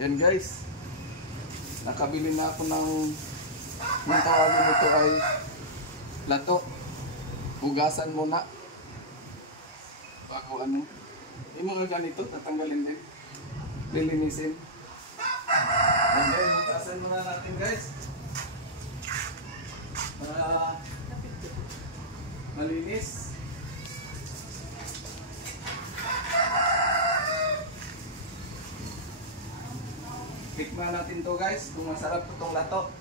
Yan guys, nakabili na ako ng tawagin nito ay lato. Hugasan muna bago ano. Yung mga ganito tatanggalin din, lilinisin. And then hugasan muna natin guys para malinis. Tikman natin to guys, kung masarap to tong lato.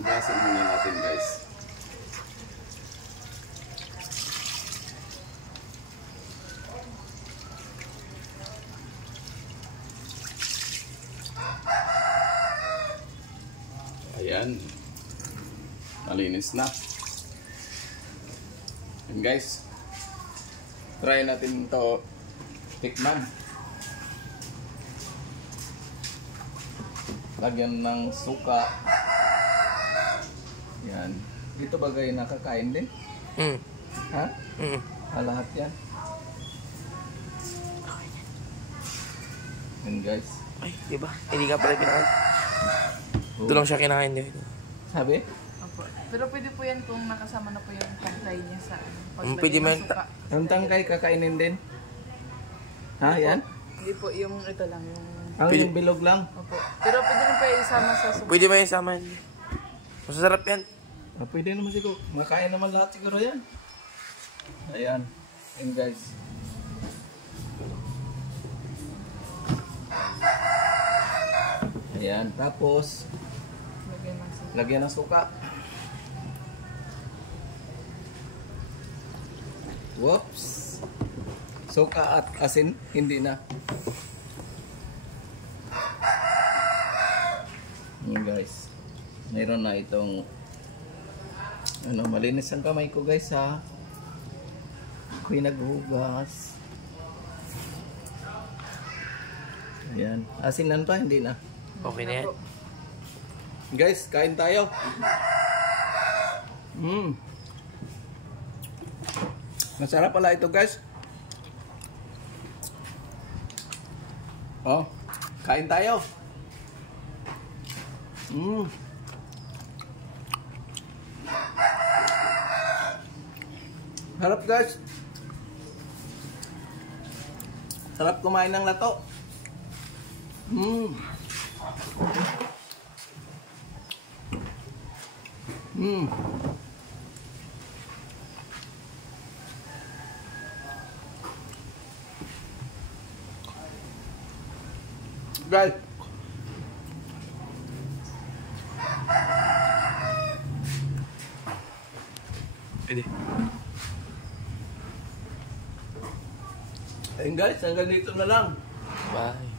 Hugasan muna natin guys. Ayan. Malinis na. And guys, try natin to tikman. Lagyan ng suka. Yan. Dito bagay nakakain din? Ha? Lahat yan. Yan guys. Ay, diba? Hindi ka pala kinakain. Ito lang siya kinakain dito. Sabi? Opo. Pero pwede po yan kung nakasama na po yung tangkay niya sa Pwede mo yung yung tangkay kakainin din? Ha? Yan? Hindi po, yung ito lang. Yung bilog lang? Opo. Pero pwede rin po isama sa suka. Pwede mo yung isama yan. Masasarap yan. Pwede naman siguro. Makain naman lahat siguro yan. Ayan. Ayan guys. Ayan. Tapos lagyan ng suka. Whoops. Suka at asin, hindi na. Ayan guys. Mayroon na itong malinis ang kamay ko guys ha. Ako'y naghugas. Ayan. Asinan pa, hindi na. Okay na yan. Guys, kain tayo. Masarap pala ito guys. Oh, kain tayo. Harap guys. Sarap kumain ng lato. Guys. Pwede. Ayun guys, hanggang dito na lang. Bye.